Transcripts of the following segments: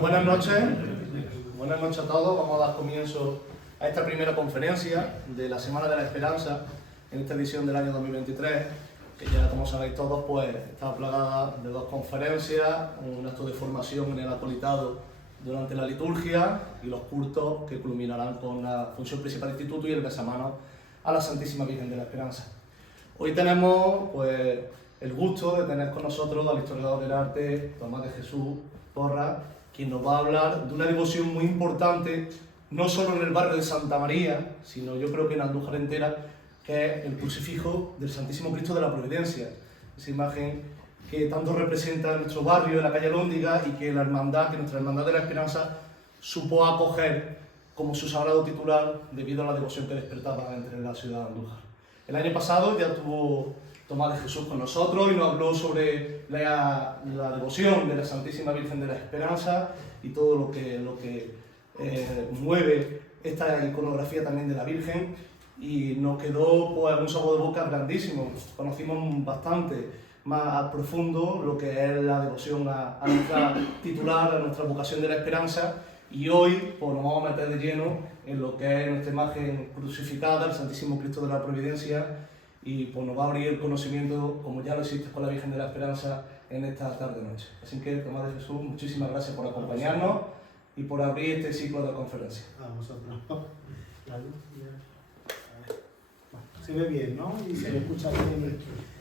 Bueno, buenas noches a todos. Vamos a dar comienzo a esta primera conferencia de la Semana de la Esperanza en esta edición del año 2023, que ya, como sabéis todos, pues está plagada de dos conferencias, un acto de formación en el acolitado durante la liturgia y los cultos que culminarán con la función principal del instituto y el besamano a la Santísima Virgen de la Esperanza. Hoy tenemos pues el gusto de tener con nosotros al historiador del arte Tomás de Jesús Porras, quien nos va a hablar de una devoción muy importante, no solo en el barrio de Santa María, sino yo creo que en Andújar entera, que es el crucifijo del Santísimo Cristo de la Providencia. Esa imagen que tanto representa nuestro barrio, en la calle Lóndiga, y que nuestra Hermandad de la Esperanza supo acoger como su sagrado titular debido a la devoción que despertaba entre la ciudad de Andújar. El año pasado ya tuvo Tomás de Jesús con nosotros y nos habló sobre la devoción de la Santísima Virgen de la Esperanza y todo lo que mueve esta iconografía también de la Virgen, y nos quedó pues un sabor de boca grandísimo. Conocimos bastante más profundo lo que es la devoción a nuestra titular, a nuestra vocación de la esperanza, y hoy pues nos vamos a meter de lleno en lo que es nuestra imagen crucificada, el Santísimo Cristo de la Providencia, y pues nos va a abrir el conocimiento, como ya lo hiciste con la Virgen de la Esperanza en esta tarde-noche. Así que, Tomás de Jesús, muchísimas gracias por acompañarnos y por abrir este ciclo de conferencia. A vosotros. La luz, se ve bien, ¿no? Y se le escucha bien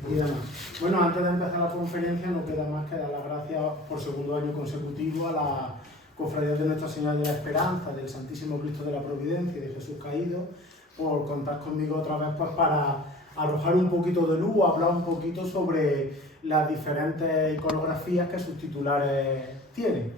y demás. Bueno, antes de empezar la conferencia no queda más que dar las gracias por segundo año consecutivo a la Cofradía de Nuestra Señora de la Esperanza, del Santísimo Cristo de la Providencia y de Jesús Caído, por contar conmigo otra vez pues, para arrojar un poquito de luz, hablar un poquito sobre las diferentes iconografías que sus titulares tienen.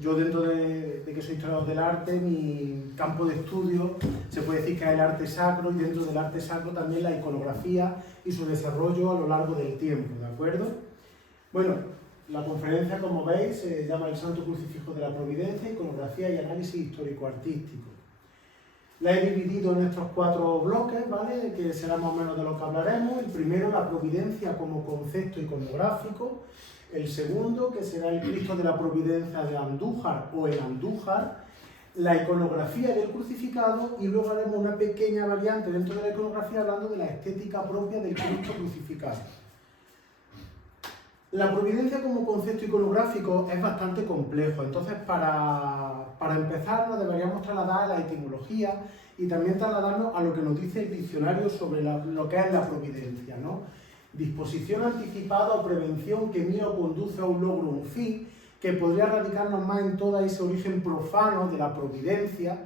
Yo, dentro de que soy historiador del arte, mi campo de estudio se puede decir que es el arte sacro, y dentro del arte sacro también la iconografía y su desarrollo a lo largo del tiempo, ¿de acuerdo? Bueno, la conferencia, como veis, se llama El Santo Crucifijo de la Providencia, Iconografía y Análisis Histórico-Artístico. La he dividido en estos 4 bloques, ¿vale?, que será más o menos de lo que hablaremos. El primero, la providencia como concepto iconográfico. El segundo, que será el Cristo de la Providencia de Andújar o en Andújar. La iconografía del crucificado, y luego haremos una pequeña variante dentro de la iconografía hablando de la estética propia del Cristo crucificado. La providencia como concepto iconográfico es bastante complejo, entonces para empezar nos deberíamos trasladar a la etimología y también trasladarnos a lo que nos dice el diccionario sobre lo que es la providencia, ¿no? Disposición anticipada o prevención que mira o conduce a un logro o un fin, que podría radicarnos más en todo ese origen profano de la providencia,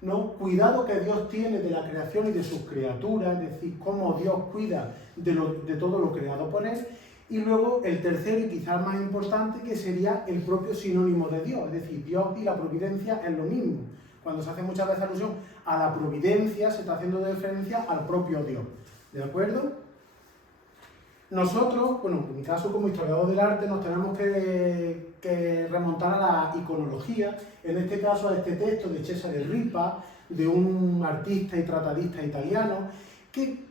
¿no? Cuidado que Dios tiene de la creación y de sus criaturas, es decir, cómo Dios cuida de todo lo creado por Él. Y luego el tercero, y quizás más importante, que sería el propio sinónimo de Dios, es decir, Dios y la providencia es lo mismo. Cuando se hace muchas veces alusión a la providencia, se está haciendo referencia al propio Dios, ¿de acuerdo? Nosotros, bueno, en mi caso como historiador del arte, nos tenemos que remontar a la iconología, en este caso a este texto de Cesare Ripa, de un artista y tratadista italiano, que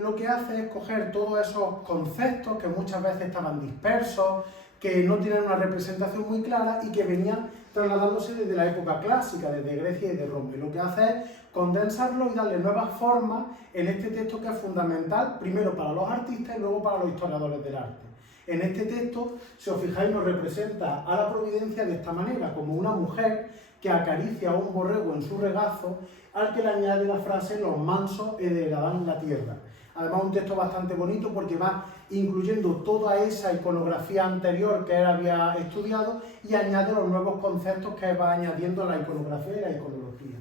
lo que hace es coger todos esos conceptos que muchas veces estaban dispersos, que no tienen una representación muy clara y que venían trasladándose desde la época clásica, desde Grecia y de Roma. Y lo que hace es condensarlo y darle nuevas formas en este texto, que es fundamental, primero para los artistas y luego para los historiadores del arte. En este texto, si os fijáis, nos representa a la providencia de esta manera, como una mujer que acaricia a un borrego en su regazo, al que le añade la frase «los mansos heredarán la tierra». Además, un texto bastante bonito porque va incluyendo toda esa iconografía anterior que él había estudiado y añade los nuevos conceptos que va añadiendo a la iconografía y la iconología.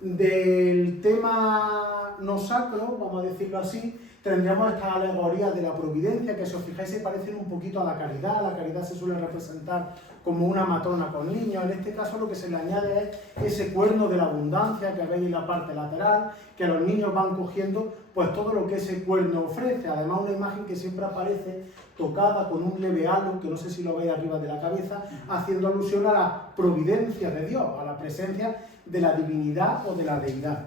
Del tema no sacro, vamos a decirlo así, tendríamos estas alegorías de la providencia que, si os fijáis, se parecen un poquito a la caridad. La caridad se suele representar como una matrona con niños. En este caso lo que se le añade es ese cuerno de la abundancia que veis en la parte lateral, que los niños van cogiendo pues todo lo que ese cuerno ofrece. Además, una imagen que siempre aparece tocada con un leve halo, que no sé si lo veis arriba de la cabeza, haciendo alusión a la providencia de Dios, a la presencia de la divinidad o de la deidad.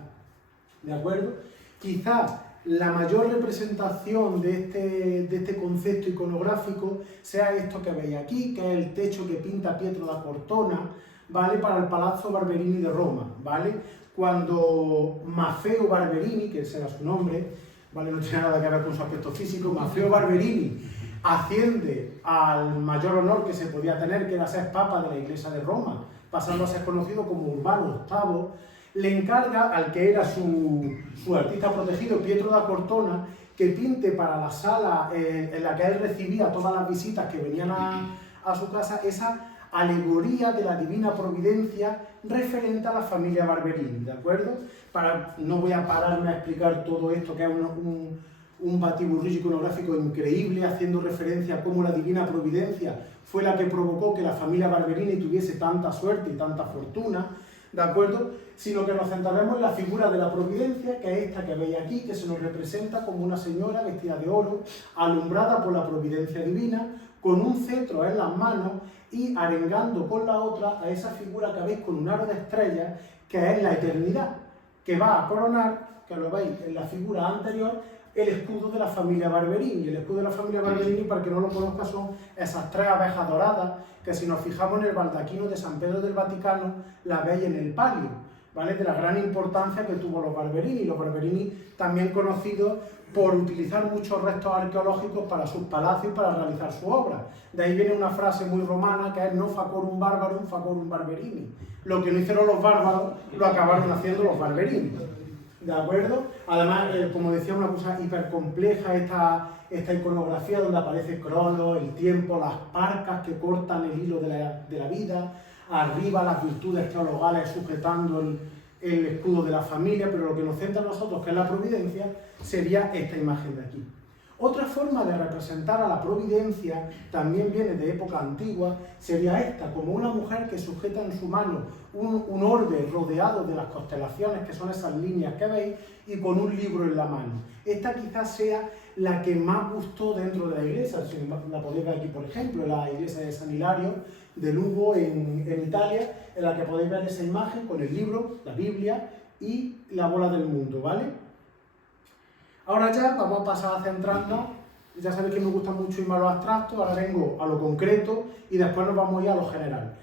¿De acuerdo? Quizás la mayor representación de este concepto iconográfico sea esto que veis aquí, que es el techo que pinta Pietro da Cortona, ¿vale? Para el Palazzo Barberini de Roma, ¿vale? Cuando Maffeo Barberini, que ese era su nombre, ¿vale? No tiene nada que ver con su aspecto físico, Maffeo Barberini asciende al mayor honor que se podía tener, que era ser papa de la Iglesia de Roma, pasando a ser conocido como Urbano VIII, le encarga al que era su artista protegido, Pietro da Cortona, que pinte para la sala en la que él recibía todas las visitas que venían a su casa esa alegoría de la divina providencia referente a la familia Barberini, ¿de acuerdo? No voy a pararme a explicar todo esto, que es un batiburrillo iconográfico increíble, haciendo referencia a cómo la divina providencia fue la que provocó que la familia Barberini tuviese tanta suerte y tanta fortuna, ¿de acuerdo? Sino que nos centraremos en la figura de la providencia, que es esta que veis aquí, que se nos representa como una señora vestida de oro, alumbrada por la providencia divina, con un cetro en las manos y arengando con la otra a esa figura que veis con un aro de estrellas, que es la eternidad, que va a coronar, que lo veis en la figura anterior, el escudo de la familia Barberini. El escudo de la familia Barberini, para que no lo conozca, son esas 3 abejas doradas, que si nos fijamos en el baldaquino de San Pedro del Vaticano, las veis en el palio, ¿vale? De la gran importancia que tuvo los Barberini. Los Barberini también conocidos por utilizar muchos restos arqueológicos para sus palacios y para realizar su obra. De ahí viene una frase muy romana que es no facorum barbarum, facorum Barberini. Lo que no hicieron los bárbaros, lo acabaron haciendo los Barberini. ¿De acuerdo? Además, como decía, una cosa hipercompleja esta iconografía donde aparece Cronos, el tiempo, las parcas que cortan el hilo de la vida, arriba las virtudes teologales sujetando el escudo de la familia, pero lo que nos centra a nosotros, que es la providencia, sería esta imagen de aquí. Otra forma de representar a la providencia, también viene de época antigua, sería esta, como una mujer que sujeta en su mano un orbe rodeado de las constelaciones, que son esas líneas que veis, y con un libro en la mano. Esta quizás sea la que más gustó dentro de la iglesia. Si la podéis ver aquí, por ejemplo, la iglesia de San Hilario de Lugo, en Italia, en la que podéis ver esa imagen con el libro, la Biblia y la bola del mundo, ¿vale? Ahora ya vamos a pasar a centrarnos, ya sabéis que me gusta mucho irme a lo abstracto, ahora vengo a lo concreto y después nos vamos a ir a lo general.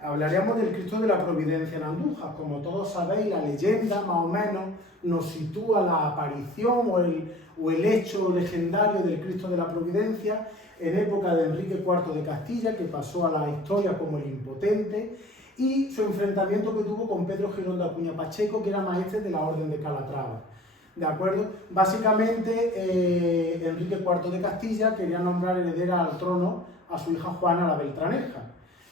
Hablaríamos del Cristo de la Providencia en Andújar. Como todos sabéis, la leyenda más o menos nos sitúa la aparición o el hecho legendario del Cristo de la Providencia en época de Enrique IV de Castilla, que pasó a la historia como el impotente, y su enfrentamiento que tuvo con Pedro Girón de Acuña Pacheco, que era maestre de la Orden de Calatrava. ¿De acuerdo? Básicamente, Enrique IV de Castilla quería nombrar heredera al trono a su hija Juana la Beltraneja,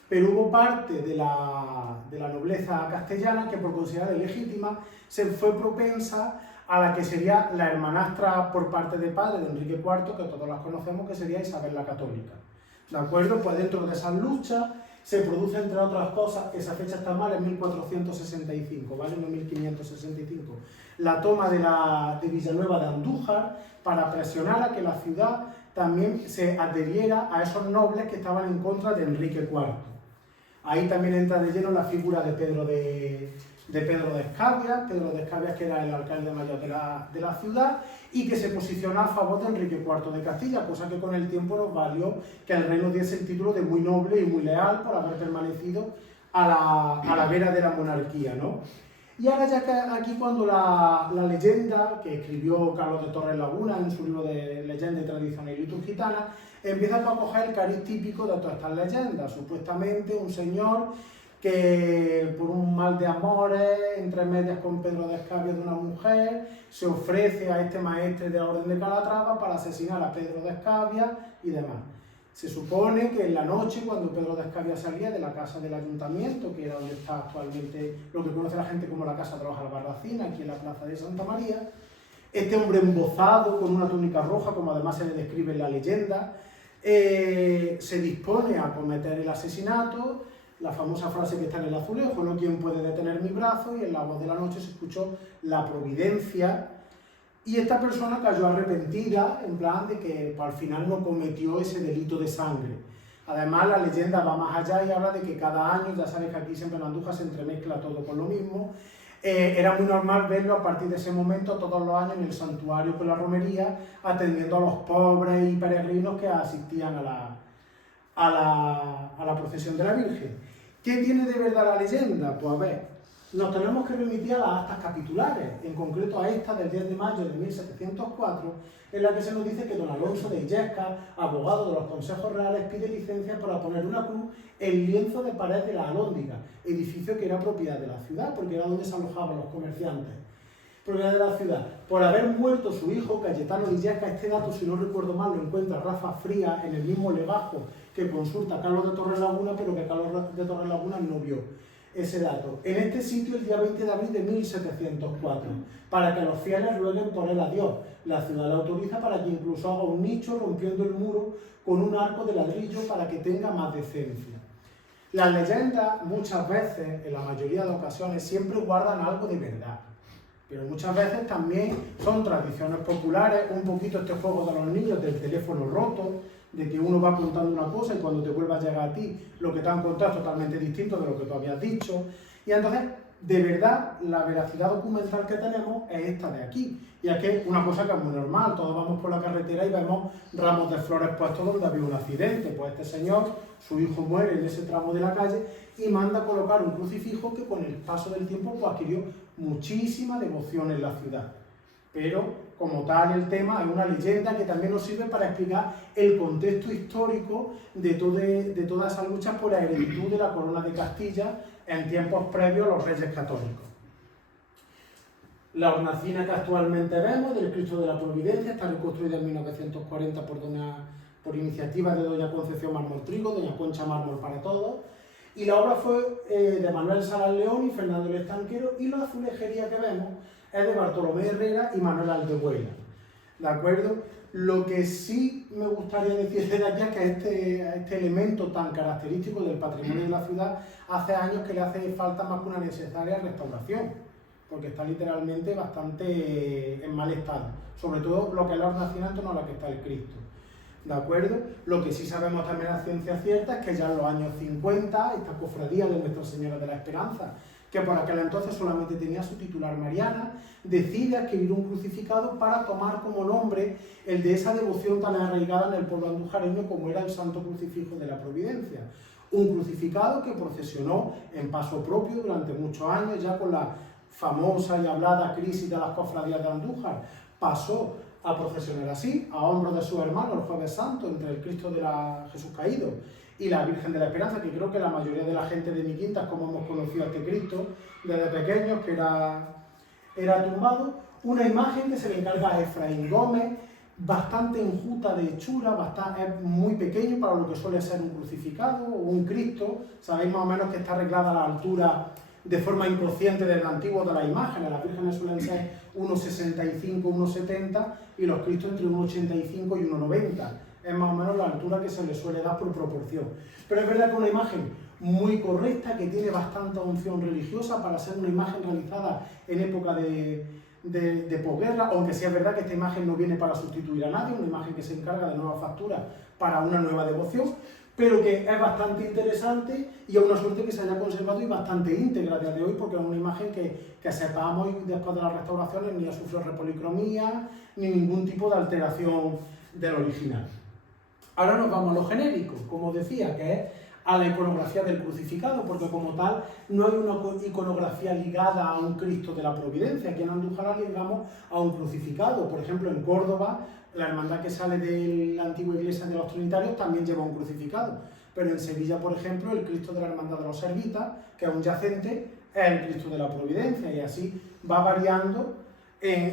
pero hubo parte de la nobleza castellana que, por considerar ilegítima, se fue propensa a la que sería la hermanastra por parte de padre de Enrique IV, que todos las conocemos, que sería Isabel la Católica. ¿De acuerdo? Pues dentro de esas luchas se produce, entre otras cosas, esa fecha está mal, en 1465, ¿vale? No 1565. La toma de Villanueva de Andújar para presionar a que la ciudad también se adheriera a esos nobles que estaban en contra de Enrique IV. Ahí también entra de lleno la figura de Pedro de Escabias, que era el alcalde mayor de la ciudad y que se posiciona a favor de Enrique IV de Castilla, cosa que con el tiempo nos valió que el reino diese el título de muy noble y muy leal por haber permanecido a la vera de la monarquía, ¿no? Y ahora ya que aquí cuando la leyenda que escribió Carlos de Torres Laguna en su libro de Leyenda y Tradición y Liturgitana, empieza a coger el cariz típico de todas estas leyendas. Supuestamente un señor que por un mal de amores, entre medias con Pedro de Escabias de una mujer, se ofrece a este maestre de la Orden de Calatrava para asesinar a Pedro de Escabias y demás. Se supone que en la noche, cuando Pedro de Escabias salía de la casa del ayuntamiento, que era donde está actualmente lo que conoce la gente como la Casa de los Albarracín, aquí en la plaza de Santa María, este hombre embozado, con una túnica roja, como además se le describe en la leyenda, se dispone a cometer el asesinato. La famosa frase que está en el azulejo, no quien puede detener mi brazo, y en la voz de la noche se escuchó la providencia, y esta persona cayó arrepentida, en plan de que al final no cometió ese delito de sangre. Además, la leyenda va más allá y habla de que cada año, ya sabéis que aquí siempre en Andújar se entremezcla todo con lo mismo, Era muy normal verlo a partir de ese momento todos los años en el santuario con la romería, atendiendo a los pobres y peregrinos que asistían a la procesión de la Virgen. ¿Qué tiene de verdad la leyenda? Pues a ver, nos tenemos que remitir a las actas capitulares, en concreto a esta del 10 de mayo de 1704, en la que se nos dice que don Alonso de Illescas, abogado de los consejos reales, pide licencia para poner una cruz en lienzo de pared de la Alhóndiga, edificio que era propiedad de la ciudad, porque era donde se alojaban los comerciantes. Propiedad de la ciudad. Por haber muerto su hijo, Cayetano de Illescas, este dato, si no recuerdo mal, lo encuentra Rafa Frías en el mismo legajo que consulta a Carlos de Torrelaguna, pero que Carlos de Torrelaguna no vio ese dato. En este sitio, el día 20 de abril de 1704, para que los fieles rueguen por él a Dios. La ciudad le autoriza para que incluso haga un nicho rompiendo el muro con un arco de ladrillo para que tenga más decencia. Las leyendas, muchas veces, en la mayoría de ocasiones, siempre guardan algo de verdad. Pero muchas veces también son tradiciones populares, un poquito este juego de los niños del teléfono roto, de que uno va contando una cosa y cuando te vuelva a llegar a ti, lo que te han contado es totalmente distinto de lo que tú habías dicho. Y entonces, de verdad, la veracidad documental que tenemos es esta de aquí. Y es que una cosa que es muy normal, todos vamos por la carretera y vemos ramos de flores puestos donde había un accidente. Pues este señor, su hijo muere en ese tramo de la calle y manda a colocar un crucifijo que con el paso del tiempo pues, adquirió muchísima devoción en la ciudad. Pero, como tal, el tema es una leyenda que también nos sirve para explicar el contexto histórico de todas esas luchas por la hereditud de la corona de Castilla en tiempos previos a los Reyes Católicos. La hornacina que actualmente vemos del Cristo de la Providencia está reconstruida en 1940 por iniciativa de doña Concepción Mármol Trigo, doña Concha Mármol para todos, y la obra fue de Manuel Salas León y Fernando el Estanquero, y la azulejería que vemos es de Bartolomé Herrera y Manuel Aldehuela. ¿De acuerdo? Lo que sí me gustaría decir desde aquí es que este elemento tan característico del patrimonio de la ciudad hace años que le hace falta más que una necesaria restauración, porque está literalmente bastante en mal estado, sobre todo lo que es la hornacina en torno a la que está el Cristo. ¿De acuerdo? Lo que sí sabemos también a ciencia cierta es que ya en los años 50, esta cofradía de Nuestra Señora de la Esperanza, que por aquel entonces solamente tenía su titular Mariana, decide adquirir un crucificado para tomar como nombre el de esa devoción tan arraigada en el pueblo andujareño como era el Santo Crucifijo de la Providencia. Un crucificado que procesionó en paso propio durante muchos años, ya con la famosa y hablada crisis de las cofradías de Andújar, pasó a procesionar así, a hombros de sus hermanos, el Jueves Santo, entre el Cristo de Jesús Caído y la Virgen de la Esperanza, que creo que la mayoría de la gente de mi quinta, como hemos conocido a este Cristo desde pequeños, que era tumbado, una imagen que se le encarga a Efraín Gómez, bastante enjuta de hechura, es muy pequeño para lo que suele ser un crucificado o un Cristo. Sabéis más o menos que está arreglada a la altura de forma inconsciente del antiguo de las imágenes. Las vírgenes suelen ser 1,65, 1,70 y los Cristos entre 1,85 y 1,90. Es más o menos la altura que se le suele dar por proporción. Pero es verdad que es una imagen muy correcta, que tiene bastante unción religiosa para ser una imagen realizada en época de posguerra, aunque sí es verdad que esta imagen no viene para sustituir a nadie, una imagen que se encarga de nuevas facturas para una nueva devoción, pero que es bastante interesante y es una suerte que se haya conservado y bastante íntegra a día de hoy, porque es una imagen que sepamos después de las restauraciones ni ha sufrido repolicromía ni ningún tipo de alteración del original. Ahora nos vamos a lo genérico, como decía, que es a la iconografía del crucificado, porque como tal no hay una iconografía ligada a un Cristo de la Providencia. Aquí en Andújar la ligamos a un crucificado. Por ejemplo, en Córdoba, la hermandad que sale de la antigua iglesia de los Trinitarios también lleva un crucificado. Pero en Sevilla, por ejemplo, el Cristo de la Hermandad de los Servitas, que es un yacente, es el Cristo de la Providencia, y así va variando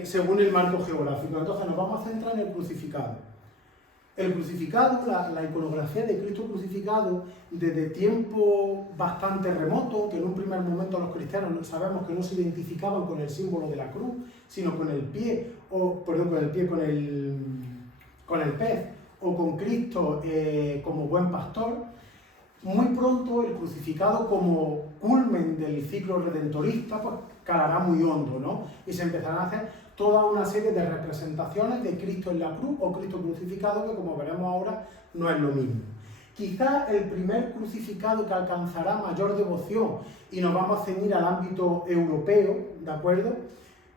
según el marco geográfico. Entonces nos vamos a centrar en el crucificado. El crucificado, la iconografía de Cristo crucificado, desde tiempo bastante remoto, que en un primer momento los cristianos sabemos que no se identificaban con el símbolo de la cruz, sino con el pie, con el pez, o con Cristo como buen pastor. Muy pronto el crucificado, como culmen del ciclo redentorista, pues calará muy hondo, ¿no? Y se empezarán a hacer toda una serie de representaciones de Cristo en la cruz o Cristo crucificado, que como veremos ahora no es lo mismo. Quizá el primer crucificado que alcanzará mayor devoción, y nos vamos a ceñir al ámbito europeo, ¿de acuerdo?,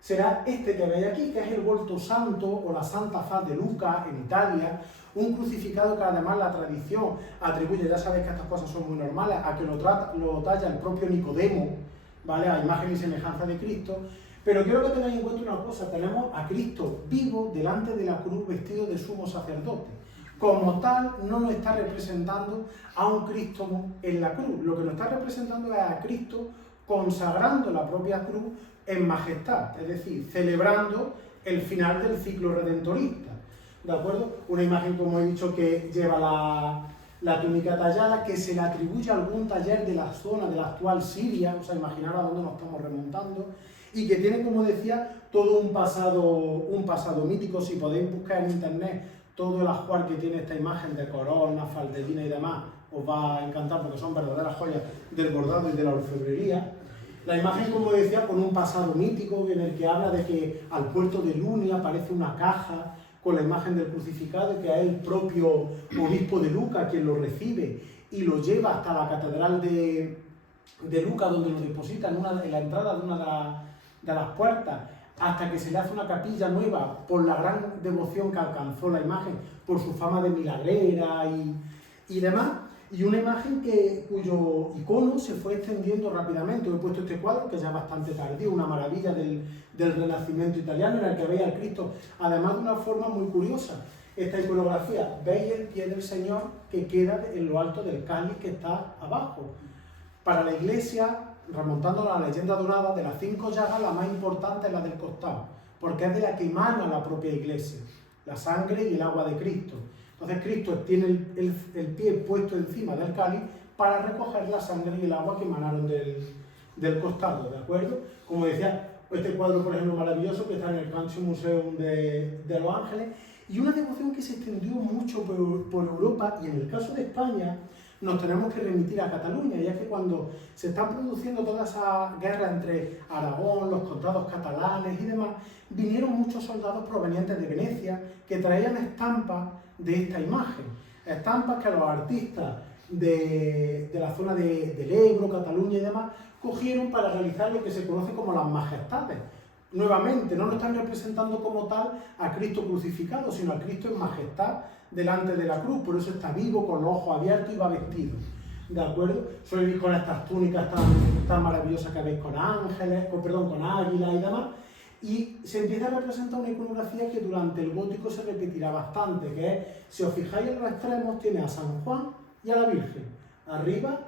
será este que veis aquí, que es el Volto Santo o la Santa Faz de Lucca en Italia, un crucificado que además la tradición atribuye, ya sabéis que estas cosas son muy normales, a que lo talla el propio Nicodemo, ¿vale?, a imagen y semejanza de Cristo. Pero quiero que tengáis en cuenta una cosa: tenemos a Cristo vivo delante de la cruz, vestido de sumo sacerdote. Como tal, no nos está representando a un Cristo en la cruz, lo que nos está representando es a Cristo consagrando la propia cruz en majestad, es decir, celebrando el final del ciclo redentorista, ¿de acuerdo? Una imagen, como he dicho, que lleva la túnica tallada, que se le atribuye a algún taller de la zona de la actual Siria, o sea, imaginaros a dónde nos estamos remontando, y que tiene, como decía, todo un pasado mítico. Si podéis buscar en internet todo el ajuar que tiene esta imagen de corona, faldellina y demás, os va a encantar porque son verdaderas joyas del bordado y de la orfebrería. La imagen, como decía, con un pasado mítico en el que habla de que al puerto de Luni aparece una caja con la imagen del crucificado, que es el propio obispo de Lucca quien lo recibe y lo lleva hasta la catedral de Lucca, donde lo deposita en la entrada de una de las puertas, hasta que se le hace una capilla nueva por la gran devoción que alcanzó la imagen, por su fama de milagrera y demás. Y una imagen cuyo icono se fue extendiendo rápidamente. He puesto este cuadro, que ya es bastante tardío, una maravilla del Renacimiento italiano, en el que veis al Cristo, además de una forma muy curiosa. Esta iconografía, veis el pie del Señor que queda en lo alto del cáliz que está abajo. Para la Iglesia, remontando a la leyenda dorada, de las 5 llagas, la más importante es la del costado, porque es de la que emana la propia Iglesia, la sangre y el agua de Cristo. Entonces Cristo tiene el pie puesto encima del cáliz para recoger la sangre y el agua que emanaron del costado, ¿de acuerdo? Como decía, este cuadro, por ejemplo, maravilloso, que está en el Cancio Museum de Los Ángeles, y una devoción que se extendió mucho por Europa, y en el caso de España nos tenemos que remitir a Cataluña, ya que cuando se están produciendo toda esa guerra entre Aragón, los condados catalanes y demás, vinieron muchos soldados provenientes de Venecia que traían estampas de esta imagen, estampas que los artistas de la zona del Ebro, Cataluña y demás, cogieron para realizar lo que se conoce como las majestades. Nuevamente, no nos están representando como tal a Cristo crucificado, sino a Cristo en majestad delante de la cruz. Por eso está vivo, con los ojos abiertos y va vestido, ¿de acuerdo? Sois con estas túnicas tan maravillosas que veis con ángeles, con águilas y demás. Y se empieza a representar una iconografía que durante el gótico se repetirá bastante, que es, si os fijáis en los extremos, tiene a San Juan y a la Virgen. Arriba,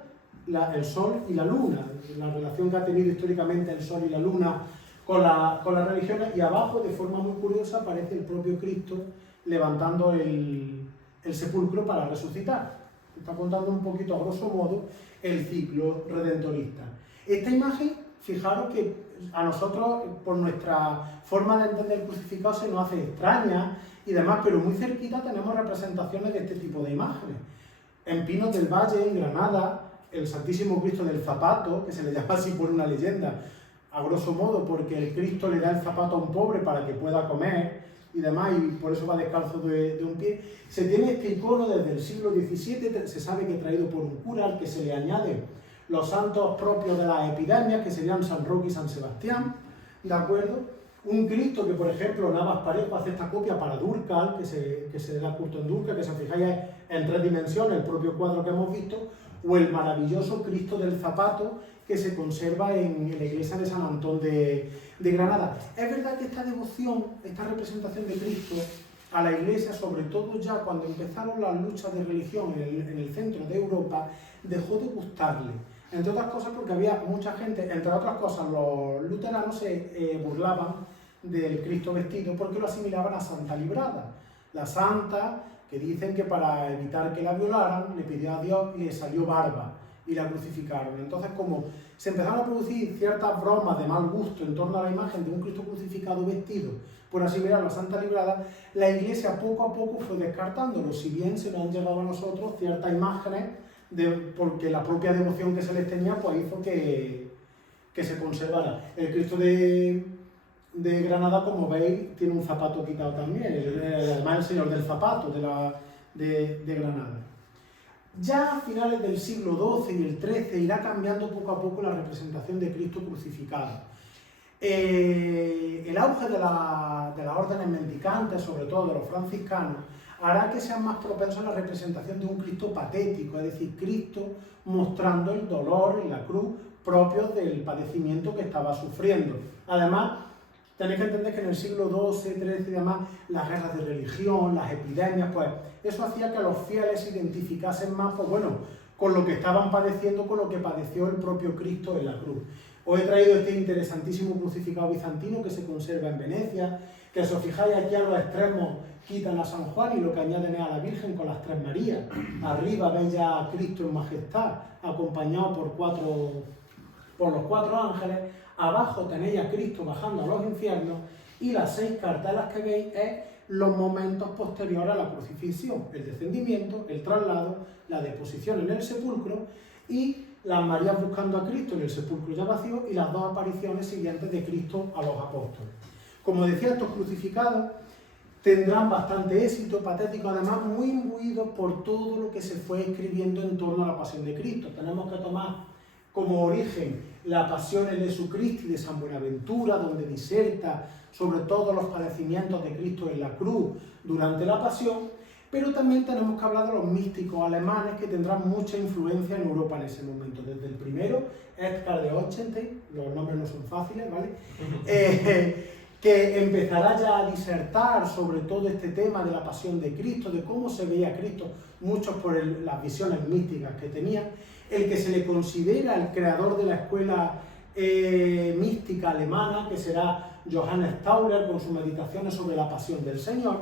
el sol y la luna, la relación que ha tenido históricamente el sol y la luna con las religiones, y abajo, de forma muy curiosa, aparece el propio Cristo levantando el sepulcro para resucitar. Está contando un poquito, a grosso modo, el ciclo redentorista. Esta imagen, fijaros que a nosotros, por nuestra forma de entender el crucificado, se nos hace extraña y demás, pero muy cerquita tenemos representaciones de este tipo de imágenes. En Pinos del Valle, en Granada, el Santísimo Cristo del Zapato, que se le llama así por una leyenda, a grosso modo porque el Cristo le da el zapato a un pobre para que pueda comer y demás, y por eso va descalzo de un pie. Se tiene este icono desde el siglo XVII, se sabe que traído por un cura al que se le añaden los santos propios de las epidemias, que serían San Roque y San Sebastián, ¿de acuerdo? Un Cristo que, por ejemplo, Navas Parejo hace esta copia para Durcal, que se da culto en Durcal, que si os fijáis es en 3 dimensiones, el propio cuadro que hemos visto, o el maravilloso Cristo del Zapato, que se conserva en la iglesia de San Antón de Granada. Es verdad que esta devoción, esta representación de Cristo a la iglesia, sobre todo ya cuando empezaron las luchas de religión en el centro de Europa, dejó de gustarle. Entre otras cosas porque había mucha gente, entre otras cosas los luteranos se burlaban del Cristo vestido porque lo asimilaban a Santa Librada. La santa, que dicen que para evitar que la violaran, le pidió a Dios y le salió barba y la crucificaron. Entonces, como se empezaron a producir ciertas bromas de mal gusto en torno a la imagen de un Cristo crucificado vestido por asimilar a Santa Librada, la Iglesia poco a poco fue descartándolo, si bien se nos han llegado a nosotros ciertas imágenes porque la propia devoción que se les tenía pues hizo que se conservara. El Cristo de Granada, como veis, tiene un zapato quitado también, además el Señor del Zapato de Granada. Ya a finales del siglo XII y el XIII irá cambiando poco a poco la representación de Cristo crucificado. El auge de las órdenes mendicantes, sobre todo de los franciscanos, hará que sean más propensos a la representación de un Cristo patético, es decir, Cristo mostrando el dolor en la cruz propio del padecimiento que estaba sufriendo. Además, tenéis que entender que en el siglo XII, XIII y demás, las guerras de religión, las epidemias, pues eso hacía que los fieles se identificasen más, pues bueno, con lo que estaban padeciendo, con lo que padeció el propio Cristo en la cruz. Os he traído este interesantísimo crucificado bizantino que se conserva en Venecia, que si os fijáis aquí a los extremos quitan a San Juan y lo que añaden es a la Virgen con las tres Marías. Arriba veis ya a Cristo en majestad, acompañado por los cuatro ángeles. Abajo tenéis a Cristo bajando a los infiernos y las 6 cartelas que veis es los momentos posteriores a la crucifixión, el descendimiento, el traslado, la deposición en el sepulcro y las Marías buscando a Cristo en el sepulcro ya vacío y las 2 apariciones siguientes de Cristo a los apóstoles. Como decía, estos crucificados tendrán bastante éxito, patético, además muy imbuidos por todo lo que se fue escribiendo en torno a la pasión de Cristo. Tenemos que tomar como origen la pasión en Jesucristo y de San Buenaventura, donde diserta sobre todos los padecimientos de Cristo en la cruz durante la pasión, pero también tenemos que hablar de los místicos alemanes que tendrán mucha influencia en Europa en ese momento. Desde el primero, Edgar de Ochente, los nombres no son fáciles, ¿vale? Que empezará ya a disertar sobre todo este tema de la pasión de Cristo, de cómo se veía Cristo, muchos por las visiones místicas que tenía. El que se le considera el creador de la escuela mística alemana, que será Johannes Tauler, con sus meditaciones sobre la pasión del Señor,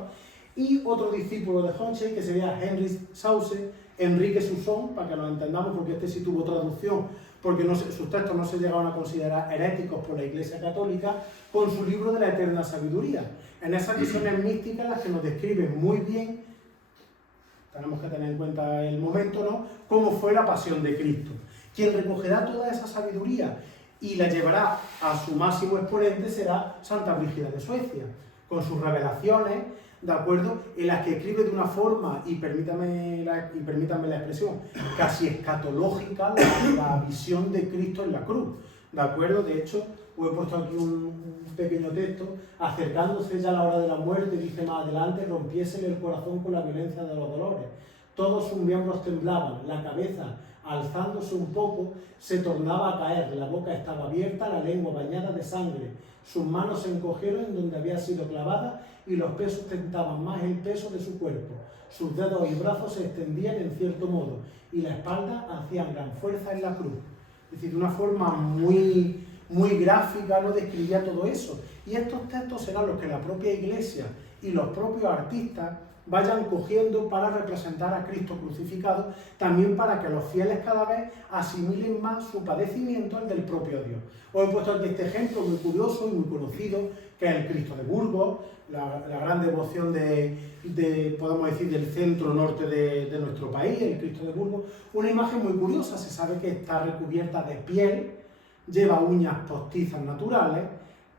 y otro discípulo de Hoche, que sería Heinrich Sausse, Enrique Susson, para que lo entendamos, porque este sí tuvo traducción, porque sus textos no se llegaron a considerar heréticos por la Iglesia Católica, con su libro de la Eterna Sabiduría. En esas visiones místicas, las que nos describen muy bien, tenemos que tener en cuenta el momento, ¿no?, cómo fue la pasión de Cristo. Quien recogerá toda esa sabiduría y la llevará a su máximo exponente será Santa Brígida de Suecia, con sus revelaciones, ¿de acuerdo?, en las que escribe de una forma, y permítanme la expresión, casi escatológica, la visión de Cristo en la cruz, ¿de acuerdo? De hecho, os he puesto aquí un pequeño texto: acercándose ya la hora de la muerte, dice más adelante, rompiésele el corazón con la violencia de los dolores. Todos sus miembros temblaban, la cabeza, alzándose un poco, se tornaba a caer, la boca estaba abierta, la lengua bañada de sangre, sus manos se encogieron en donde había sido clavada y los pies sustentaban más el peso de su cuerpo. Sus dedos y brazos se extendían en cierto modo y la espalda hacían gran fuerza en la cruz. Es decir, de una forma muy gráfica, ¿no?, describía todo eso. Y estos textos serán los que la propia Iglesia y los propios artistas vayan cogiendo para representar a Cristo crucificado, también para que los fieles cada vez asimilen más su padecimiento al del propio Dios. Os he puesto aquí este ejemplo muy curioso y muy conocido, que es el Cristo de Burgos, la gran devoción podemos decir, del centro norte de nuestro país, el Cristo de Burgos. Una imagen muy curiosa, se sabe que está recubierta de piel, lleva uñas postizas naturales,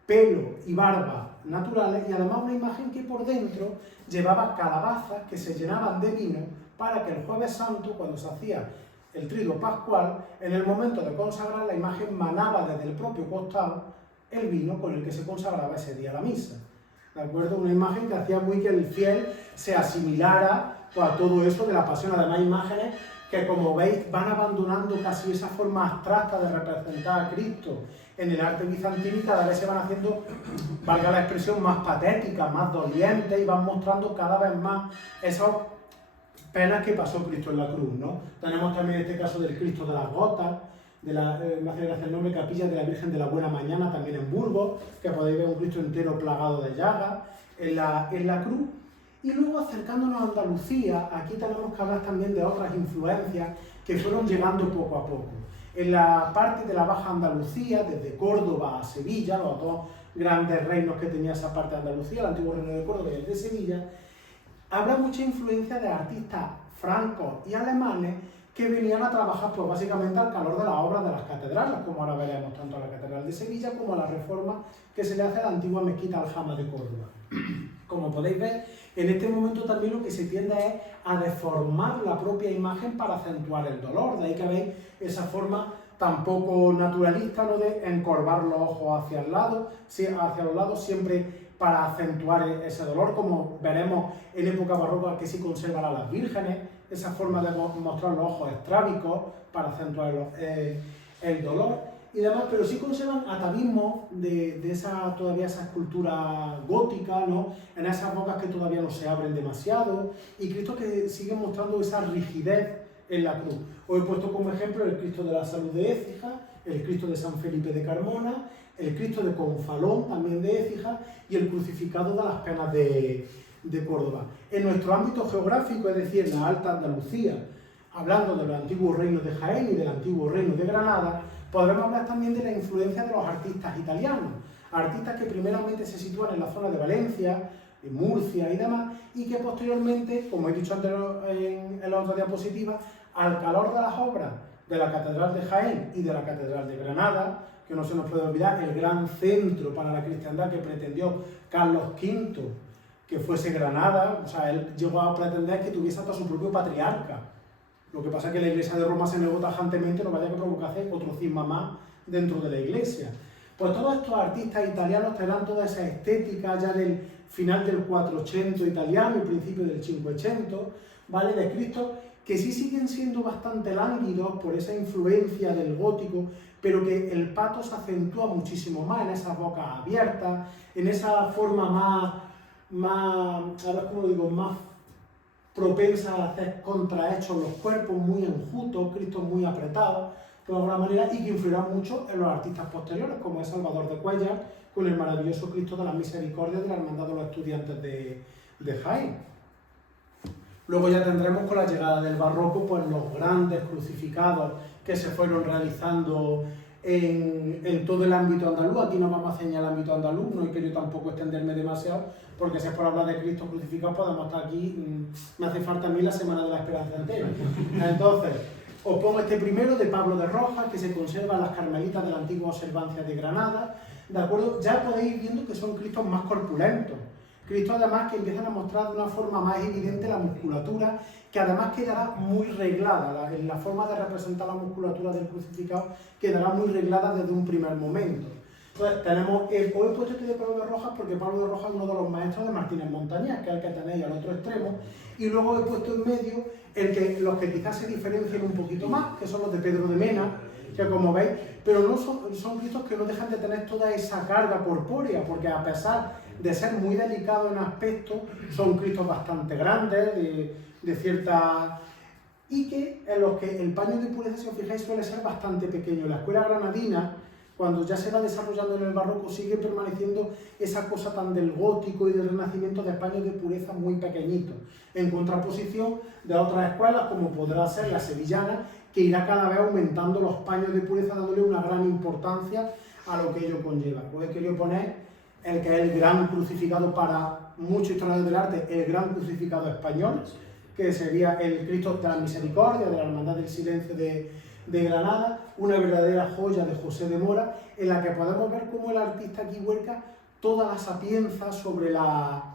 pelo y barba naturales, y además una imagen que por dentro llevaba calabazas que se llenaban de vino para que el Jueves Santo, cuando se hacía el triduo pascual, en el momento de consagrar, la imagen manaba desde el propio costado el vino con el que se consagraba ese día la misa. ¿De acuerdo? Una imagen que hacía muy que el fiel se asimilara, pues, a todo eso de la pasión. Además, imágenes que, como veis, van abandonando casi esa forma abstracta de representar a Cristo en el arte bizantino, y cada vez se van haciendo, valga la expresión, más patéticas, más dolientes, y van mostrando cada vez más esas penas que pasó Cristo en la cruz, ¿no? Tenemos también este caso del Cristo de las Gotas, me hace gracia el nombre, Capilla de la Virgen de la Buena Mañana, también en Burgos, que podéis ver un Cristo entero plagado de llagas en la cruz. Y luego, acercándonos a Andalucía, aquí tenemos que hablar también de otras influencias que fueron llegando poco a poco. En la parte de la Baja Andalucía, desde Córdoba a Sevilla, los dos grandes reinos que tenía esa parte de Andalucía, el antiguo reino de Córdoba y el de Sevilla, habrá mucha influencia de artistas francos y alemanes que venían a trabajar, pues, básicamente al calor de las obras de las catedrales, como ahora veremos, tanto a la Catedral de Sevilla como a la reforma que se le hace a la antigua mezquita Aljama de Córdoba. Como podéis ver, en este momento también lo que se tiende es a deformar la propia imagen para acentuar el dolor. De ahí que veis esa forma tan poco naturalista, ¿no?, de encorvar los ojos hacia los lados, siempre para acentuar ese dolor, como veremos en época barroca que sí conservan a las vírgenes, esa forma de mostrar los ojos estrábicos para acentuar el dolor y demás, pero sí conservan atavismos de todavía esa escultura gótica, ¿no?, en esas bocas que todavía no se abren demasiado, y Cristo que sigue mostrando esa rigidez en la cruz. Os he puesto como ejemplo el Cristo de la Salud de Écija, el Cristo de San Felipe de Carmona, el Cristo de Confalón, también de Écija, y el crucificado de las Penas de Córdoba. En nuestro ámbito geográfico, es decir, en la Alta Andalucía, hablando de los antiguos reinos de Jaén y del antiguo reino de Granada, podremos hablar también de la influencia de los artistas italianos, artistas que primeramente se sitúan en la zona de Valencia, en Murcia y demás, y que posteriormente, como he dicho antes en la otra diapositiva, al calor de las obras de la Catedral de Jaén y de la Catedral de Granada, que no se nos puede olvidar, el gran centro para la cristiandad que pretendió Carlos V, que fuese Granada, o sea, él llegó a pretender que tuviese hasta su propio patriarca. Lo que pasa es que la Iglesia de Roma se negó tajantemente, no vaya que provocase otro cisma más dentro de la Iglesia. Pues todos estos artistas italianos tendrán toda esa estética ya del final del 400 italiano y principio del 500, ¿vale?, de Cristo, que sí siguen siendo bastante lánguidos por esa influencia del gótico, pero que el pato se acentúa muchísimo más en esas bocas abiertas, en esa forma a ver cómo lo digo, más propensa a hacer contrahechos los cuerpos, muy enjutos, Cristos muy apretados, de alguna manera, y que influirá mucho en los artistas posteriores, como es Salvador de Cuéllar, con el maravilloso Cristo de la Misericordia de la Hermandad de los Estudiantes de Jaén. Luego ya tendremos con la llegada del barroco pues los grandes crucificados que se fueron realizando en todo el ámbito andaluz. Aquí no vamos a señalar el ámbito andaluz, no he querido tampoco extenderme demasiado, porque si es por hablar de Cristo crucificado podemos estar aquí, me hace falta a mí la Semana de la Esperanza entera. Entonces, os pongo este primero de Pablo de Rojas, que se conserva en las Carmelitas de la antigua observancia de Granada, ¿de acuerdo? Ya podéis ir viendo que son Cristos más corpulentos. Cristos además que empiezan a mostrar de una forma más evidente la musculatura, que además quedará muy reglada, la forma de representar la musculatura del crucificado quedará muy reglada desde un primer momento. Entonces tenemos, os he puesto este de Pablo de Rojas porque Pablo de Rojas es uno de los maestros de Martínez Montañés, que es el que tenéis al otro extremo, y luego he puesto en medio los que quizás se diferencian un poquito más, que son los de Pedro de Mena, que como veis, pero no son Cristos que no dejan de tener toda esa carga corpórea, porque a pesar de ser muy delicados en aspecto, son Cristos bastante grandes, de cierta... y que en los que el paño de pureza, si os fijáis, suele ser bastante pequeño. La escuela granadina, cuando ya se va desarrollando en el barroco, sigue permaneciendo esa cosa tan del gótico y del renacimiento de paños de pureza muy pequeñitos, en contraposición de otras escuelas, como podrá ser la sevillana, que irá cada vez aumentando los paños de pureza, dándole una gran importancia a lo que ello conlleva. Pues he querido poner el que es el gran crucificado para muchos historiadores del arte, el gran crucificado español, que sería el Cristo de la Misericordia, de la Hermandad del Silencio de Granada, una verdadera joya de José de Mora, en la que podemos ver cómo el artista aquí vuelca toda la sapienza sobre la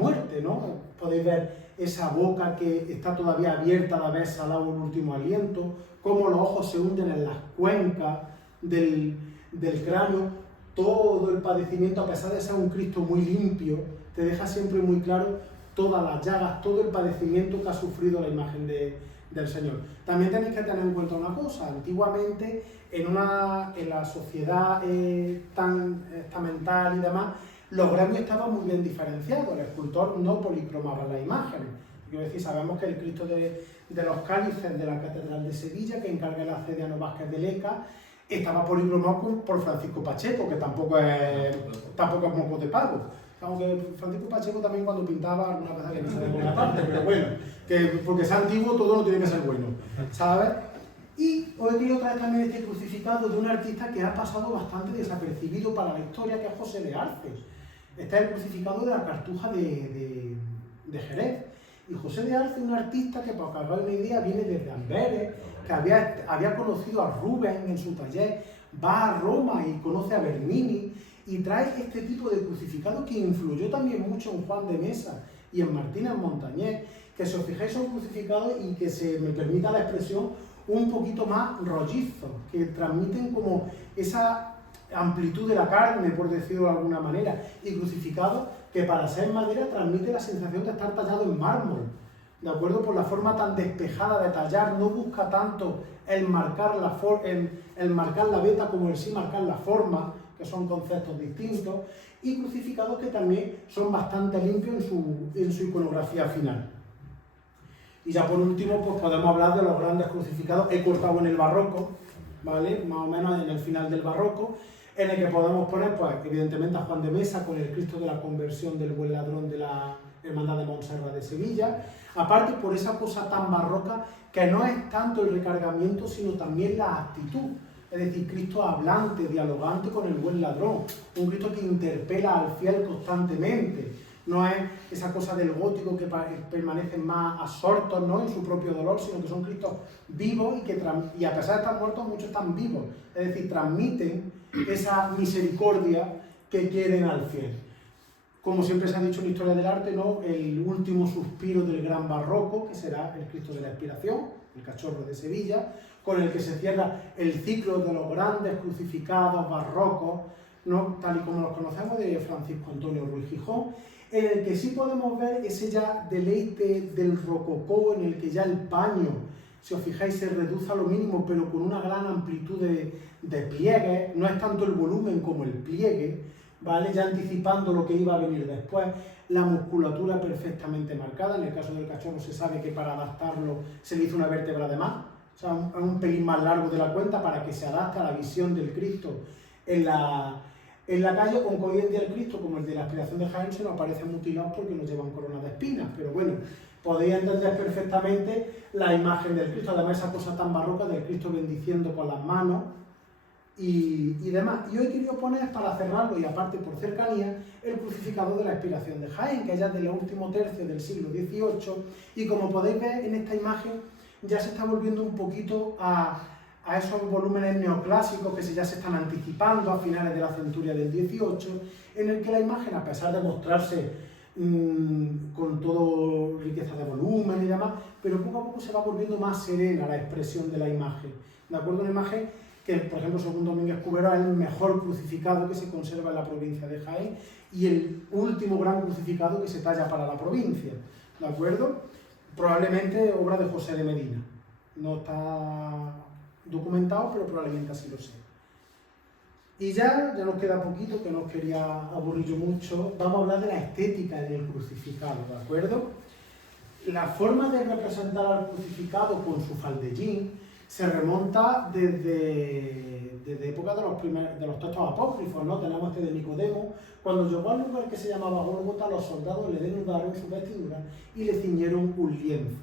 muerte, ¿no? Podéis ver esa boca que está todavía abierta de haber salado un último aliento, cómo los ojos se hunden en las cuencas del cráneo, todo el padecimiento, a pesar de ser un Cristo muy limpio, te deja siempre muy claro todas las llagas, todo el padecimiento que ha sufrido la imagen del Señor. También tenéis que tener en cuenta una cosa: antiguamente en la sociedad tan estamental y demás, los gremios estaban muy bien diferenciados, el escultor no policromaba las imágenes. Quiero decir, sabemos que el Cristo de los Cálices de la Catedral de Sevilla, que encarga el Acediano Vázquez de Leca, estaba policromado por Francisco Pacheco, que tampoco es moco de pavo. Aunque Francisco Pacheco también cuando pintaba alguna cosa que no se ve por la parte, pero bueno, porque sea antiguo todo no tiene que ser bueno, ¿sabes? Y os he querido traer también este crucificado de un artista que ha pasado bastante desapercibido para la historia, que es José de Arce. Este es el crucificado de la Cartuja de Jerez. Y José de Arce, un artista que, para que hagáis una idea, viene desde Amberes, que había conocido a Rubens en su taller, va a Roma y conoce a Bernini, y trae este tipo de crucificado que influyó también mucho en Juan de Mesa y en Martínez Montañés, que si os fijáis son crucificados y que se me permita la expresión un poquito más rollizos, que transmiten como esa amplitud de la carne, por decirlo de alguna manera, y crucificados que para ser madera transmite la sensación de estar tallado en mármol, ¿de acuerdo? Por la forma tan despejada de tallar, no busca tanto el marcar la veta como el sí marcar la forma, que son conceptos distintos, y crucificados que también son bastante limpios en su iconografía final. Y ya por último, pues podemos hablar de los grandes crucificados. He cortado en el barroco, ¿vale? Más o menos en el final del barroco, en el que podemos poner, pues evidentemente, a Juan de Mesa con el Cristo de la Conversión del Buen Ladrón de la Hermandad de Montserrat de Sevilla. Aparte, por esa cosa tan barroca que no es tanto el recargamiento, sino también la actitud. Es decir, Cristo hablante, dialogante con el buen ladrón. Un Cristo que interpela al fiel constantemente. No es esa cosa del gótico que permanecen más absortos, ¿no?, en su propio dolor, sino que son Cristos vivos y a pesar de estar muertos, muchos están vivos. Es decir, transmiten esa misericordia que quieren al fiel. Como siempre se ha dicho en la historia del arte, ¿no?, el último suspiro del gran barroco, que será el Cristo de la Expiración, el Cachorro de Sevilla, con el que se cierra el ciclo de los grandes crucificados barrocos, ¿no?, tal y como los conocemos, de Francisco Antonio Ruiz Gijón, en el que sí podemos ver ese ya deleite del rococó, en el que ya el paño, si os fijáis, se reduce a lo mínimo, pero con una gran amplitud de pliegues. No es tanto el volumen como el pliegue, ¿vale?, ya anticipando lo que iba a venir después. La musculatura perfectamente marcada. En el caso del Cachorro se sabe que para adaptarlo se le hizo una vértebra de más, o sea, un pelín más largo de la cuenta, para que se adapte a la visión del Cristo en la calle, aunque hoy en día el Cristo, como el de la Expiración de Jaén, se nos aparecen mutilados porque no llevan corona de espinas. Pero bueno, podéis entender perfectamente la imagen del Cristo, además esa cosa tan barroca del Cristo bendiciendo con las manos y demás. Y hoy quería poner, para cerrarlo, y aparte por cercanía, el crucificado de la Expiración de Jaén, que ya es del último tercio del siglo XVIII, y como podéis ver en esta imagen, ya se está volviendo un poquito a esos volúmenes neoclásicos que ya se están anticipando a finales de la centuria del XVIII, en el que la imagen, a pesar de mostrarse con toda riqueza de volumen y demás, pero poco a poco se va volviendo más serena la expresión de la imagen. ¿De acuerdo? Una imagen que, por ejemplo, según Domínguez Cubero, es el mejor crucificado que se conserva en la provincia de Jaén y el último gran crucificado que se talla para la provincia. ¿De acuerdo? Probablemente obra de José de Medina. No está documentado, pero probablemente así lo sea. Y ya nos queda poquito, que no os quería aburrir yo mucho. Vamos a hablar de la estética del crucificado, ¿de acuerdo? La forma de representar al crucificado con su faldellín se remonta desde época de los textos apócrifos, ¿no? Tenemos este de Nicodemo: cuando llegó al lugar que se llamaba Gólgota, los soldados le desnudaron su vestidura y le ciñeron un lienzo.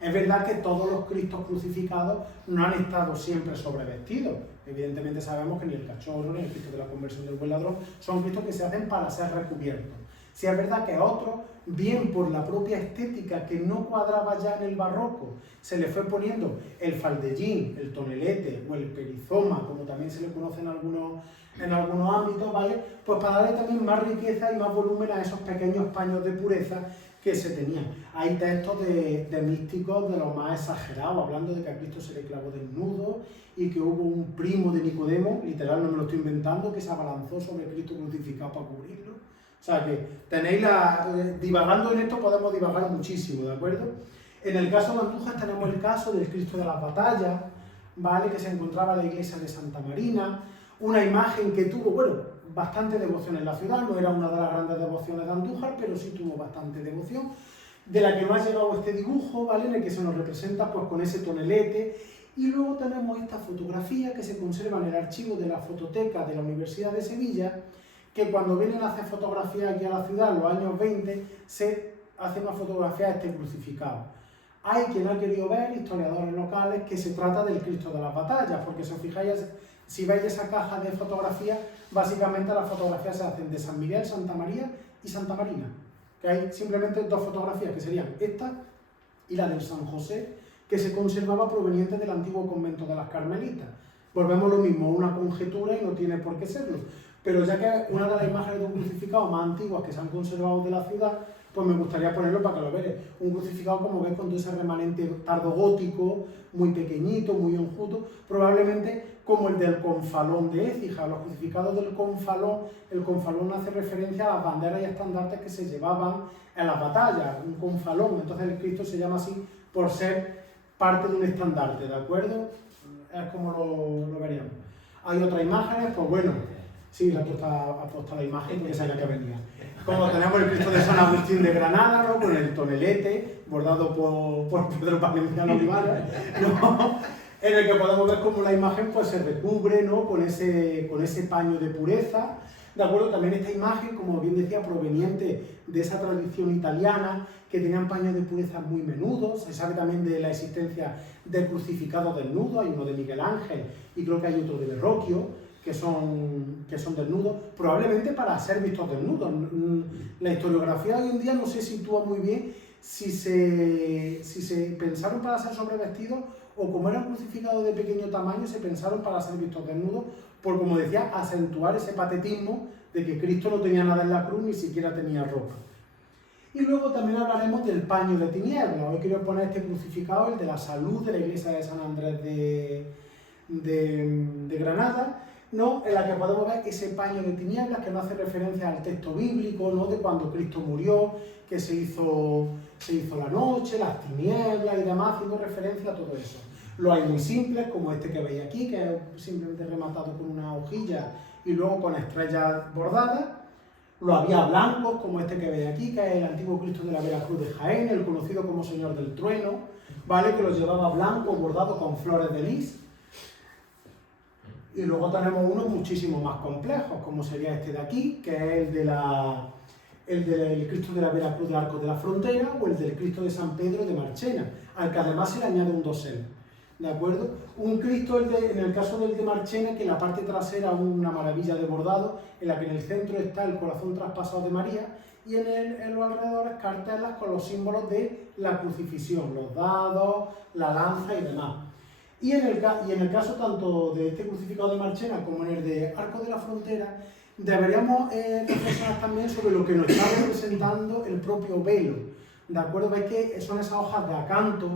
Es verdad que todos los Cristos crucificados no han estado siempre sobrevestidos. Evidentemente sabemos que ni el Cachorro ni el Cristo de la Conversión del Buen Ladrón son Cristos que se hacen para ser recubiertos. Si es verdad que a otros, bien por la propia estética que no cuadraba ya en el barroco, se le fue poniendo el faldellín, el tonelete o el perizoma, como también se le conoce en algunos ámbitos, ¿vale? Pues para darle también más riqueza y más volumen a esos pequeños paños de pureza que se tenían. Hay textos de místicos de los más exagerados, hablando de que a Cristo se le clavó desnudo y que hubo un primo de Nicodemo, literal, no me lo estoy inventando, que se abalanzó sobre Cristo crucificado para cubrirlo. O sea que tenéis divagando en esto podemos divagar muchísimo, ¿de acuerdo? En el caso de Andújar tenemos el caso del Cristo de las Batallas, ¿vale?, que se encontraba en la iglesia de Santa Marina, una imagen que tuvo, bueno, bastante devoción en la ciudad. No era una de las grandes devociones de Andújar, pero sí tuvo bastante devoción, de la que no ha llegado este dibujo, ¿vale?, en el que se nos representa pues con ese tonelete. Y luego tenemos esta fotografía que se conserva en el archivo de la fototeca de la Universidad de Sevilla, que cuando vienen a hacer fotografías aquí a la ciudad en los años 20, se hace una fotografía de este crucificado. Hay quien ha querido ver, historiadores locales, que se trata del Cristo de las Batallas, porque si os fijáis, si veis esa caja de fotografías, básicamente las fotografías se hacen de San Miguel, Santa María y Santa Marina, que hay simplemente dos fotografías, que serían esta y la del San José, que se conservaba proveniente del antiguo convento de las Carmelitas. Volvemos lo mismo, una conjetura y no tiene por qué serlo. pero ya que es una de las imágenes de un crucificado más antiguas que se han conservado de la ciudad, pues me gustaría ponerlo para que lo veáis. Un crucificado, como veis, con todo ese remanente tardogótico, muy pequeñito, muy enjuto, probablemente como el del Confalón de Écija. Los crucificados del Confalón, el Confalón hace referencia a las banderas y estandartes que se llevaban en las batallas, un confalón. Entonces el Cristo se llama así por ser parte de un estandarte, ¿de acuerdo? Es como lo veríamos. Hay otras imágenes, pues bueno, sí, la ha puesto la imagen porque sabía que venía. Como tenemos el Cristo de San Agustín de Granada, ¿no? Con el tonelete, bordado por Pedro Valenciano Olivares, ¿no? En el que podemos ver cómo la imagen pues, se recubre, ¿no? con ese paño de pureza. ¿De acuerdo? También esta imagen, como bien decía, proveniente de esa tradición italiana, que tenían paños de pureza muy menudos. Se sabe también de la existencia de crucificados desnudos, hay uno de Miguel Ángel y creo que hay otro de Verrocchio, que son desnudos, probablemente para ser vistos desnudos. La historiografía hoy en día no se sitúa muy bien si se pensaron para ser sobrevestidos o como eran crucificados de pequeño tamaño, se pensaron para ser vistos desnudos, por, como decía, acentuar ese patetismo de que Cristo no tenía nada en la cruz, ni siquiera tenía ropa. Y luego también hablaremos del paño de tinieblas. Hoy quiero poner este crucificado, el de la Salud de la iglesia de San Andrés de Granada, ¿no? En la que podemos ver ese paño de tinieblas que no hace referencia al texto bíblico, ¿no? De cuando Cristo murió, que se hizo la noche, las tinieblas y demás, haciendo referencia a todo eso. Lo hay muy simples, como este que veis aquí, que es simplemente rematado con una hojilla y luego con estrellas bordadas. Lo había blancos, como este que veis aquí, que es el antiguo Cristo de la Veracruz de Jaén, el conocido como Señor del Trueno, ¿vale? Que los llevaba blancos, bordados con flores de lis. Y luego tenemos unos muchísimo más complejos, como sería este de aquí, que es el del Cristo de la Veracruz de Arcos de la Frontera, o el del Cristo de San Pedro de Marchena, al que además se le añade un dosel. ¿De acuerdo? Un Cristo, en el caso del de Marchena, que en la parte trasera una maravilla de bordado, en la que en el centro está el corazón traspasado de María, y en los alrededores cartelas con los símbolos de la crucifixión, los dados, la lanza y demás. Y en el caso tanto de este crucificado de Marchena como en el de Arcos de la Frontera, deberíamos reflexionar también sobre lo que nos está representando el propio velo. ¿De acuerdo? Veis que son esas hojas de acanto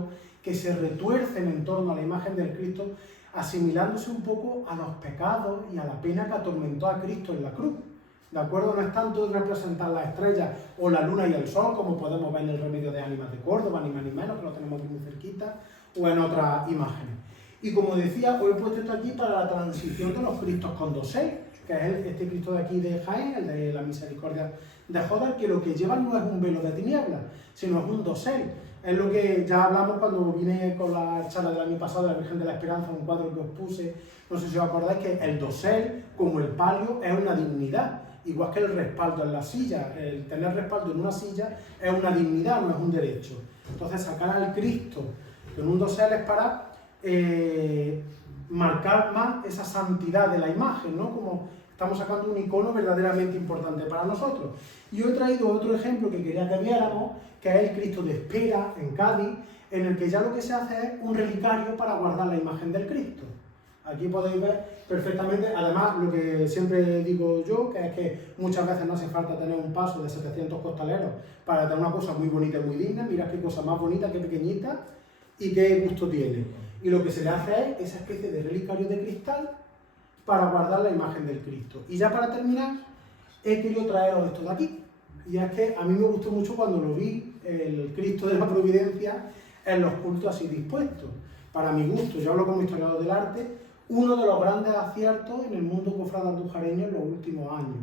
que se retuercen en torno a la imagen del Cristo, asimilándose un poco a los pecados y a la pena que atormentó a Cristo en la cruz. ¿De acuerdo? No es tanto representar las estrellas o la luna y el sol, como podemos ver en el Remedio de Ánimas de Córdoba, ni más ni menos, que lo tenemos aquí muy cerquita, o en otras imágenes. Y como decía, hoy he puesto esto aquí para la transición de los Cristos con dosel, que es este Cristo de aquí de Jaén, el de la Misericordia de Jódar, que lo que lleva no es un velo de tinieblas, sino es un dosel. Es lo que ya hablamos cuando vine con la charla del año pasado de la Virgen de la Esperanza, un cuadro que os puse, no sé si os acordáis, que el dosel, como el palio, es una dignidad, igual que el respaldo en la silla. El tener respaldo en una silla es una dignidad, no es un derecho. Entonces sacar al Cristo en un dosel es para marcar más esa santidad de la imagen, ¿no? Como estamos sacando un icono verdaderamente importante para nosotros. Y yo he traído otro ejemplo que quería que viéramos, que es el Cristo de Espera, en Cádiz, en el que ya lo que se hace es un relicario para guardar la imagen del Cristo. Aquí podéis ver perfectamente, además, lo que siempre digo yo, que es que muchas veces no hace falta tener un paso de 700 costaleros para tener una cosa muy bonita y muy digna. Mirad qué cosa más bonita, qué pequeñita y qué gusto tiene. Y lo que se le hace es esa especie de relicario de cristal para guardar la imagen del Cristo. Y ya para terminar, he querido traeros esto de aquí. Y es que a mí me gustó mucho cuando lo vi, el Cristo de la Providencia, en los cultos así dispuestos. Para mi gusto, yo hablo como historiador del arte, uno de los grandes aciertos en el mundo cofrade andujareño en los últimos años.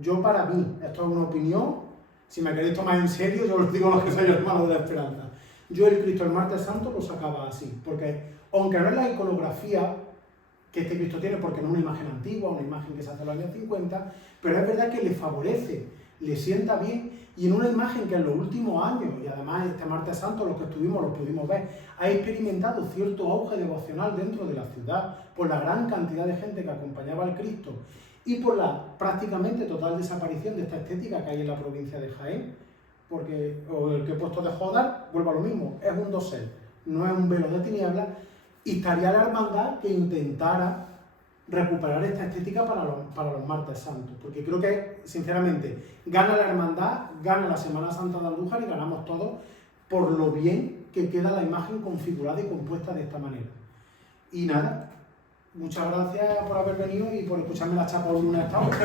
Yo, para mí, esto es una opinión, si me queréis tomar en serio, yo os digo los que sois hermanos de la Esperanza. Yo el Cristo del Martes Santo lo sacaba así, porque aunque no es la iconografía que este Cristo tiene, porque no es una imagen antigua, una imagen que se hace en los años 50, pero es verdad que le favorece, le sienta bien, y en una imagen que en los últimos años, y además este Martes Santo, los que estuvimos lo pudimos ver, ha experimentado cierto auge devocional dentro de la ciudad, por la gran cantidad de gente que acompañaba al Cristo, y por la prácticamente total desaparición de esta estética que hay en la provincia de Jaén, porque el que he puesto de Jódar, vuelvo a lo mismo, es un dosel, no es un velo de tinieblas, y estaría la hermandad que intentara recuperar esta estética para los martes santos, porque creo que, sinceramente, gana la hermandad, gana la Semana Santa de Andújar y ganamos todos por lo bien que queda la imagen configurada y compuesta de esta manera. Y nada, muchas gracias por haber venido y por escucharme la chapa un lunes hasta ahora.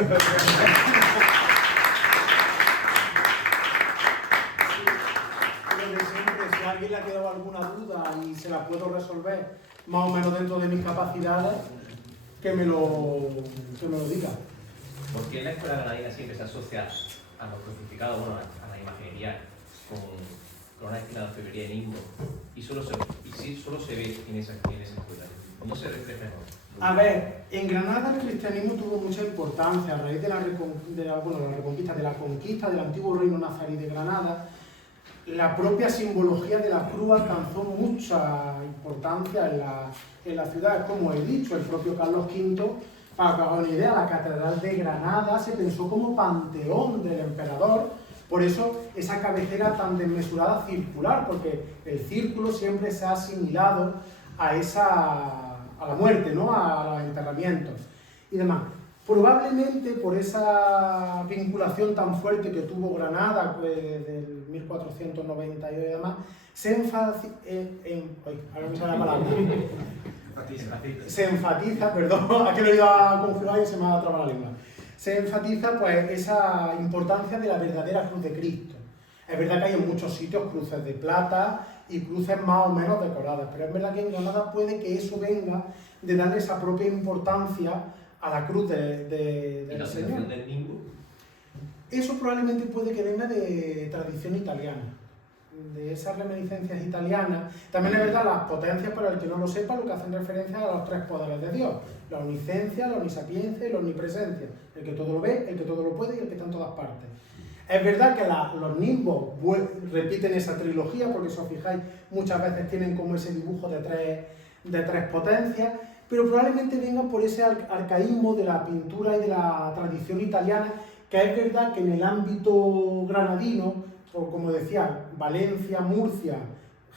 Si a alguien le ha quedado alguna duda y se la puedo resolver más o menos dentro de mis capacidades, que me lo diga. ¿Por qué la escuela granadina siempre se asocia a los crucificados, bueno, a la imaginería, con una esquina de orfebrería y nimbo? Y solo se ve en esa escuela. ¿Cómo se refleja? A ver, en Granada el cristianismo tuvo mucha importancia a raíz de la conquista del antiguo reino nazarí de Granada. La propia simbología de la cruz alcanzó mucha importancia en la ciudad. Como he dicho, el propio Carlos V, para que hagan una idea, la Catedral de Granada se pensó como panteón del emperador, por eso esa cabecera tan desmesurada circular, porque el círculo siempre se ha asimilado a la muerte, ¿no? A los enterramientos y demás. Probablemente por esa vinculación tan fuerte que tuvo Granada del 1492 y demás, se enfatiza, perdón, aquí lo he ido a conjugar y se me ha trabado la lengua. Se enfatiza pues esa importancia de la verdadera cruz de Cristo. Es verdad que hay en muchos sitios cruces de plata y cruces más o menos decoradas, pero es verdad que en Granada puede que eso venga de darle esa propia importancia a la cruz del Señor. ¿Del nimbo? Eso probablemente puede que venga de tradición italiana, de esas reminiscencias italianas. También es verdad, las potencias, para el que no lo sepa, lo que hacen referencia a los tres poderes de Dios: la omnisciencia, la omnisapiencia y la omnipresencia. El que todo lo ve, el que todo lo puede y el que está en todas partes. Es verdad que los nimbos repiten esa trilogía, porque si os fijáis, muchas veces tienen como ese dibujo de tres potencias, pero probablemente venga por ese arcaísmo de la pintura y de la tradición italiana, que es verdad que en el ámbito granadino, o como decía, Valencia, Murcia,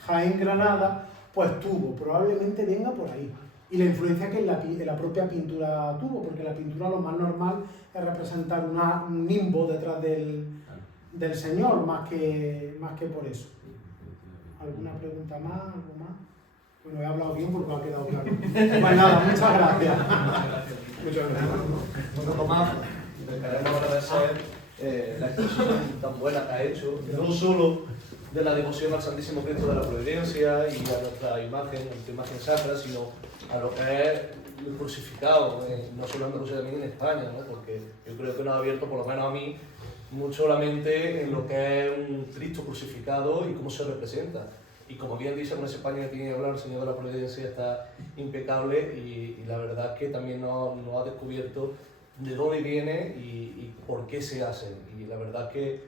Jaén, Granada, pues tuvo, probablemente venga por ahí. Y la influencia que en la propia pintura tuvo, porque la pintura lo más normal es representar un nimbo detrás del Señor, más que por eso. ¿Alguna pregunta más? ¿Algo más? Bueno, he hablado bien porque me ha quedado claro. Pues nada, muchas gracias. Muchas gracias. Bueno, Tomás, le queremos agradecer la exposición tan buena que ha hecho, no solo de la devoción al Santísimo Cristo de la Providencia y a nuestra imagen sacra, sino a lo que es el crucificado, no solo en Andalucía, también en España, ¿no? Porque yo creo que nos ha abierto, por lo menos a mí, mucho la mente en lo que es un Cristo crucificado y cómo se representa. Y como bien dice, con ese paño que tiene que hablar el Señor de la Providencia está impecable, y la verdad es que también nos ha descubierto de dónde viene y por qué se hacen. Y la verdad es que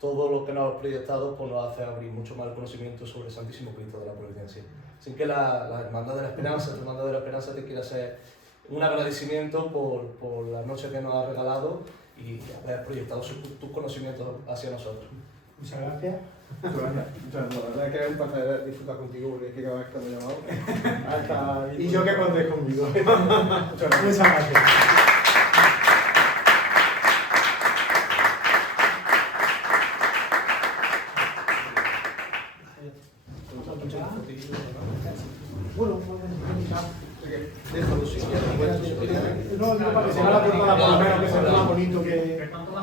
todo lo que nos ha proyectado pues nos hace abrir mucho más el conocimiento sobre el Santísimo Cristo de la Providencia. Así que la Hermandad de la Esperanza, tu Hermandad de la Esperanza, te quiere hacer un agradecimiento por la noche que nos has regalado y haber proyectado tus conocimientos hacia nosotros. Muchas gracias. Muchas gracias. La verdad es que es un placer disfrutar contigo, porque es que cada vez que me he llamado. Y yo que conté conmigo. Muchas gracias. Muchas gracias. Bueno, Déjalo si quieres. no, para que se vea la portada por lo menos, que se vea más bonito que...